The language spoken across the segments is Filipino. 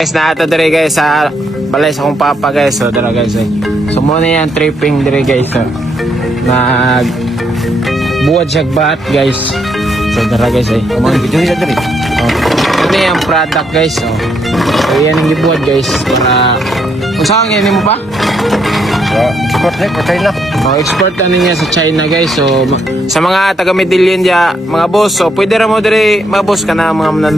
Guys, naata dire guys sa balay sa akong papa guys. So dara guys. So muna yan tripping dire guys. So, nag buwad siya bat guys. So dara guys eh. Mga video niya dali. Ito yung product guys. So yan ang gibuwad guys para kung saan yan mo pa? Export na, patay na. Export na niya sa China guys. So sa mga taga Medellin dia, mga boss, so pwede ra mo dire mga boss kana mga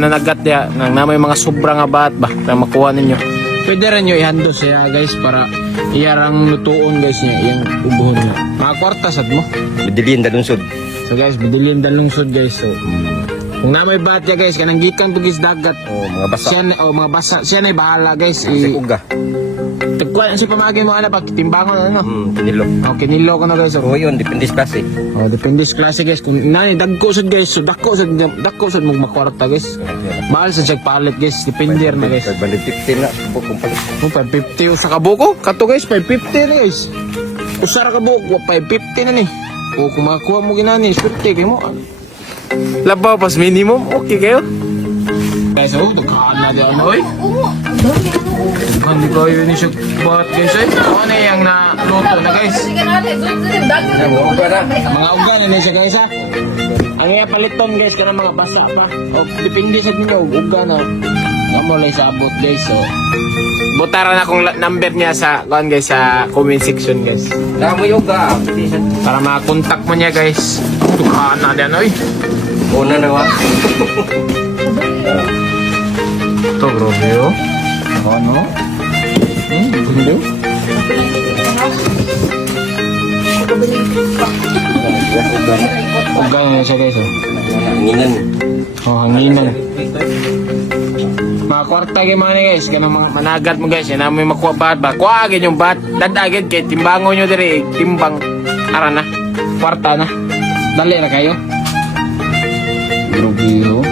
nanagat dia nang namay mga sobrang abat ba na makuha ninyo. Pwede ra nyo ihando siya guys para iyarang lutuon guys niya, iyang ubuhon niya. Mga kwarta sad mo. Medellin dalunsod. So guys, Medellin dan lungsod guys. So kung namay batya guys kanang gikan tugis dagat. Oh, mga basa. Mga basa. Siya na bahala guys. Si Kuga. Tagkuhan si pamagin mo ana pag timbangon ano. Kinilo. Okay, nilo ko na guys. So yun, depende sa klase. Oh, depende sa klase guys. Kung nani dagko sad guys, so dagko sad mo makwarta guys. Mahal sa check palit guys, depende na guys. 550 na kung palit. Kung 550 sa kabuko, kato guys 550 na guys. Usara ka buko 550 na ni. O kung makakuha mo ginani, swerte kay mo. Labaw pas minimum, okay kayo. Guys, oh, dagkaan na diyan oy. Hindi ko yun siya buhat guys eh. Ano yung naluto na guys? Mga ugal na siya guys ha. Ang iya paliton guys ka ng mga basa pa. O depende sa ninyo, ugal na. Namulay sa abot guys so. Butara na kung number niya sa kuan guys sa comment section guys. Damo yoga. Para makakontak mo niya guys. Dagkaan na diyan oy. Una na wa. Ito grabe oh. Ano? Gundo? Ugang na siya guys oh. Hanginan. Oh, hanginan. Mga kwarta kayo mga guys, ganang managat mo guys, yan na may makuha bat ba? Kuha agad yung bat, dadagad kay timbango nyo dire, timbang, ara na, kwarta na. Dali na kayo. Grabe oh.